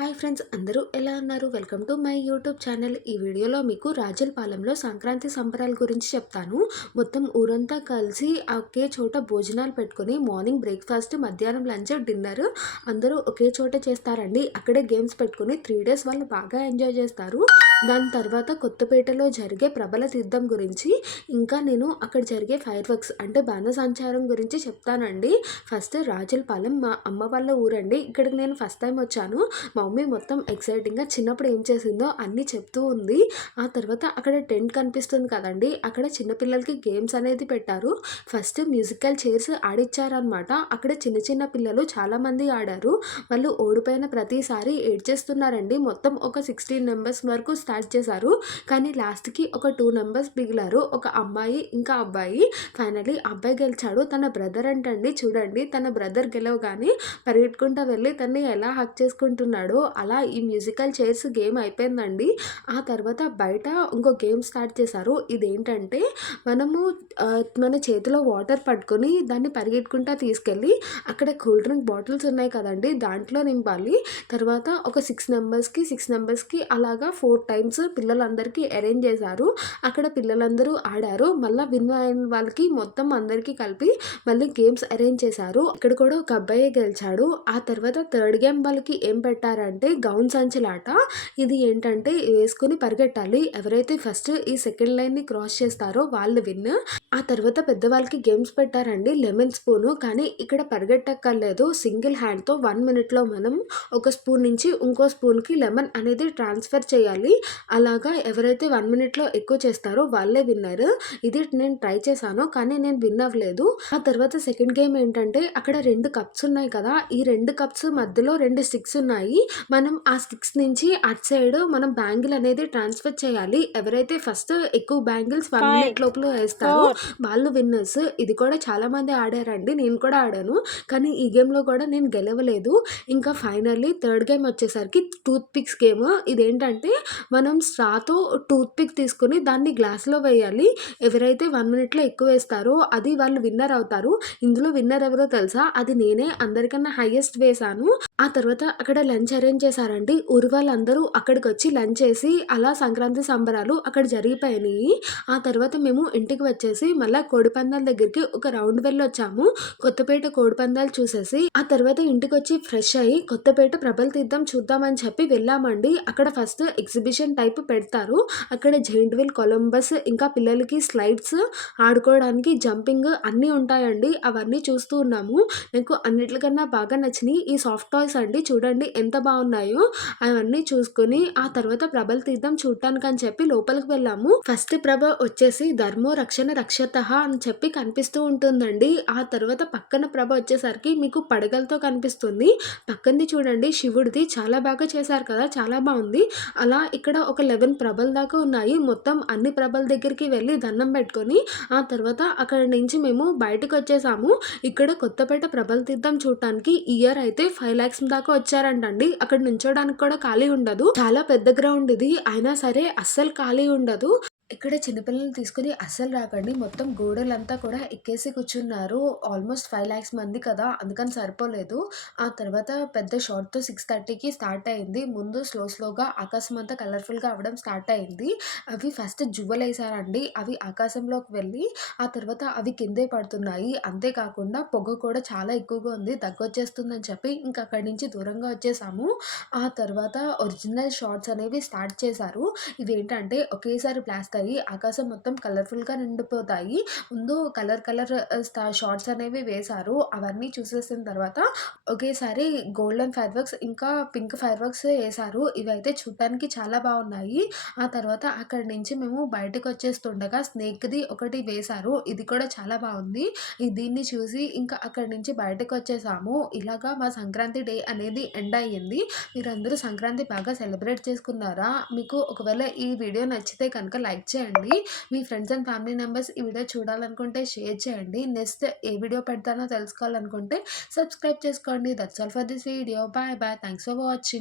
Hi friends, అందరూ ఎలా ఉన్నారు? Welcome to my YouTube channel. ఈ వీడియోలో మీకు రాజులపాలెంలో సంక్రాంతి సంబరాల గురించి చెప్తాను. మొత్తం ఊరంతా కలిసి ఒకే చోట భోజనాలు పెట్టుకొని మార్నింగ్ బ్రేక్ఫాస్ట్, మధ్యాహ్నం లంచ్, డిన్నర్ అందరూ ఒకే చోట చేస్తారండి. అక్కడే గేమ్స్ పెట్టుకొని 3 డేస్ వాళ్ళు బాగా ఎంజాయ్ చేస్తారు. దాని తర్వాత కొత్తపేటలో జరిగే ప్రబల తీర్థం గురించి, ఇంకా నేను అక్కడ జరిగే ఫైర్ వర్క్స్ అంటే బాణసంచారం గురించి చెప్తానండి. ఫస్ట్ రాజులపాలెం మా అమ్మ వాళ్ళ ఊరండి. ఇక్కడికి నేను ఫస్ట్ టైం వచ్చాను. మా మమ్మీ మొత్తం ఎక్సైటింగ్‌గా చిన్నప్పుడు ఏం చేసిందో అన్నీ చెప్తూ ఉంది. ఆ తర్వాత అక్కడ టెంట్ కనిపిస్తుంది కదండీ! అక్కడ చిన్న పిల్లలకి గేమ్స్ అనేది పెట్టారు. ఫస్ట్ మ్యూజికల్ చైర్స్ ఆడిచ్చారనమాట. అక్కడ చిన్న చిన్న పిల్లలు చాలామంది ఆడారు. వాళ్ళు ఓడిపోయిన ప్రతిసారి ఏడ్చేస్తున్నారండి. మొత్తం ఒక 16 మెంబర్స్ వరకు స్టార్ట్ చేశారు. కానీ లాస్ట్‌కి ఒక 2 మెంబర్స్ మిగిలారు. ఒక అమ్మాయి, ఇంకా అబ్బాయి. ఫైనల్లీ అబ్బాయి గెలిచాడు. తన బ్రదర్ అంటండి. చూడండి, తన బ్రదర్ గెలవగానే పరిగెట్టుకుంటా వెళ్ళి తనని ఎలా హగ్ చేసుకుంటున్నాడో, అలా ఈ మ్యూజికల్ చైర్స్ గేమ్ అయిపోయిందండి. ఆ తర్వాత బయట ఇంకో గేమ్ స్టార్ట్ చేశారు. ఇదేంటంటే మనము మన చేతిలో వాటర్ పట్టుకొని దాన్ని పరిగెట్టుకుంటా తీసుకెళ్ళి అక్కడ కూల్ డ్రింక్ బాటిల్స్ ఉన్నాయి కదండీ! దాంట్లో నింపాలి. తర్వాత ఒక 6 మెంబర్స్‌కి అలాగా 4 టైమ్స్ పిల్లలందరికీ అరేంజ్ చేశారు. అక్కడ పిల్లలందరూ ఆడారు. మళ్ళా విన్ అయిన వాళ్ళకి మొత్తం అందరికీ కలిపి మళ్ళీ గేమ్స్ అరేంజ్ చేశారు. ఇక్కడ కూడా ఒక అబ్బాయే గెలిచాడు. ఆ తర్వాత థర్డ్ గేమ్ వాళ్ళకి ఏం పెట్టారంటే గౌన్ సంచులాట. ఇది ఏంటంటే వేసుకొని పరిగెట్టాలి. ఎవరైతే ఫస్ట్ ఈ సెకండ్ లైన్‌ని క్రాస్ చేస్తారో వాళ్ళు విన్. ఆ తర్వాత పెద్దవాళ్ళకి గేమ్స్ పెట్టారండి. Lemon spoon. కానీ ఇక్కడ పరిగెట్టక్కర్లేదు. సింగిల్ హ్యాండ్‌తో 1 మినిట్‌లో మనం ఒక స్పూన్ నుంచి ఇంకో స్పూన్‌కి లెమన్ అనేది ట్రాన్స్‌ఫర్ చేయాలి. అలాగా ఎవరైతే 1 మినిట్‌లో ఎక్కువ చేస్తారో వాళ్ళే విన్నర్. ఇది నేను ట్రై చేశాను. కానీ నేను విన్ అవ్వలేదు. ఆ తర్వాత సెకండ్ గేమ్ ఏంటంటే అక్కడ 2 కప్స్ ఉన్నాయి కదా! ఈ 2 కప్స్ మధ్యలో 2 స్టిక్స్ ఉన్నాయి. మనం ఆ స్టిక్స్ నుంచి అటు సైడ్ మనం బ్యాంగిల్ అనేది ట్రాన్స్ఫర్ చేయాలి. ఎవరైతే ఫస్ట్ ఎక్కువ బ్యాంగిల్స్ 1 మినిట్ లోపల వేస్తారో వాళ్ళు విన్నర్స్. ఇది కూడా చాలా మంది ఆడారండి. నేను కూడా ఆడాను. కానీ ఈ గేమ్‌లో కూడా నేను గెలవలేదు. ఇంకా ఫైనల్లీ థర్డ్ గేమ్ వచ్చేసరికి టూత్ పిక్స్ గేమ్. ఇదేంటంటే మనం స్ట్రాతో టూత్ పిక్ తీసుకొని దాన్ని గ్లాస్‌లో వేయాలి. ఎవరైతే 1 మినిట్‌లో ఎక్కువ వేస్తారో అది వాళ్ళు విన్నర్ అవుతారు. ఇందులో విన్నర్ ఎవరో తెలుసా? అది నేనే. అందరికన్నా హైయెస్ట్ వేశాను. ఆ తర్వాత అక్కడ లంచ్ అరేంజ్ చేశారండి. ఊరు వాళ్ళందరూ అక్కడికొచ్చి లంచ్ చేసి అలా సంక్రాంతి సంబరాలు అక్కడ జరిగిపోయినాయి. ఆ తర్వాత మేము ఇంటికి వచ్చేసి మళ్ళా కోడిపందాల దగ్గరికి ఒక రౌండ్ వెళ్ళొచ్చాము. కొత్తపేట కోడిపందాలు చూసేసి ఆ తర్వాత ఇంటికొచ్చి ఫ్రెష్ అయ్యి కొత్తపేట ప్రబల తీర్థం చూద్దామని చెప్పి వెళ్ళామండి. అక్కడ ఫస్ట్ ఎగ్జిబిషన్ టైప్ పెడతారు. అక్కడ జెయింట్ వీల్, కొలంబస్, ఇంకా పిల్లలకి స్లైడ్స్ ఆడుకోవడానికి జంపింగ్ అన్నీ ఉంటాయండి. అవన్నీ చూస్తూ ఉన్నాము. నాకు అన్నిట్లకన్నా బాగా నచ్చినాయి ఈ సాఫ్ట్ టాయ్స్ అండి. చూడండి ఎంత బాగున్నాయో. అవన్నీ చూసుకొని ఆ తర్వాత ప్రబల తీర్థం చూడటానికని చెప్పి లోపలికి వెళ్ళాము. ఫస్ట్ ప్రభ వచ్చేసి ధర్మో రక్షణ రక్షతః అని చెప్పి కనిపిస్తూ ఉంటుందండి. ఆ తర్వాత పక్కన ప్రభ వచ్చేసరికి మీకు పడగలతో కనిపిస్తుంది. పక్కనది చూడండి శివుడిది. చాలా బాగా చేశారు కదా! చాలా బాగుంది. అలా ఇక్కడ ఒక 11 ప్రభల దాకా ఉన్నాయి. మొత్తం అన్ని ప్రభల దగ్గరికి వెళ్ళి దండం పెట్టుకొని ఆ తర్వాత అక్కడి నుంచి మేము బయటకు వచ్చేసాము. ఇక్కడ కొత్తపేట ప్రబల తీర్థం చూడటానికి ఈ ఇయర్ అయితే 5 lakhs దాకా వచ్చారంటండి. అక్కడ నుంచోడానికి కూడా ఖాళీ ఉండదు. చాలా పెద్ద గ్రౌండ్ ఇది. అయినా సరే అస్సలు ఖాళీ ఉండదు. ఇక్కడ చిన్నపిల్లల్ని తీసుకొని అస్సలు రాకండి. మొత్తం గోడలంతా కూడా ఎక్కేసి కూర్చున్నారు. ఆల్మోస్ట్ 5 lakhs మంది కదా! అందుకని సరిపోలేదు. ఆ తర్వాత పెద్ద షాట్‌తో 6:30కి స్టార్ట్ అయింది. ముందు స్లోగా ఆకాశం అంతా కలర్‌ఫుల్‌గా అవ్వడం స్టార్ట్ అయింది. అవి ఫస్ట్ జువ్వలేసారండి. అవి ఆకాశంలోకి వెళ్ళి ఆ తర్వాత అవి కిందే పడుతున్నాయి. అంతేకాకుండా పొగ కూడా చాలా ఎక్కువగా ఉంది. దగ్గొచ్చేస్తుందని చెప్పి ఇంక అక్కడి నుంచి దూరంగా వచ్చేసాము. ఆ తర్వాత ఒరిజినల్ షాట్స్ అనేవి స్టార్ట్ చేశారు. ఇవేంటంటే ఒకేసారి బ్లాస్ట్ అయ్యి ఆకాశం మొత్తం కలర్‌ఫుల్‌గా నిండిపోతాయి. ముందు కలర్ షాట్స్ అనేవి వేశారు. అవన్నీ చూసేసిన తర్వాత ఒకేసారి గోల్డెన్ ఫైర్ వర్క్స్, ఇంకా పింక్ ఫైర్ వర్క్స్ ఏశారు. ఇవైతే చూడటానికి చాలా బాగున్నాయి. ఆ తర్వాత అక్కడి నుంచి మేము బయటకొచ్చేస్తుండగా స్నేక్‌ది ఒకటి వేశారు. ఇది కూడా చాలా బాగుంది. దీన్ని చూసి ఇంకా అక్కడి నుంచి బయటకొచ్చేసాము. ఇలాగా మా సంక్రాంతి డే అనేది ఎండ్ అయ్యింది. మీరందరూ సంక్రాంతి బాగా సెలబ్రేట్ చేసుకున్నారా? మీకు ఒకవేళ ఈ వీడియో నచ్చితే కనుక లైక్ చేయండి. మీ ఫ్రెండ్స్ అండ్ ఫ్యామిలీ మెంబర్స్ ఈ వీడియో చూడాలనుకుంటే షేర్ చేయండి. నెక్స్ట్ ఏ వీడియో పెడతానో తెలుసుకోవాలనుకుంటే సబ్స్క్రైబ్ చేసుకోండి. That's all for this video. Bye bye. Thanks for watching.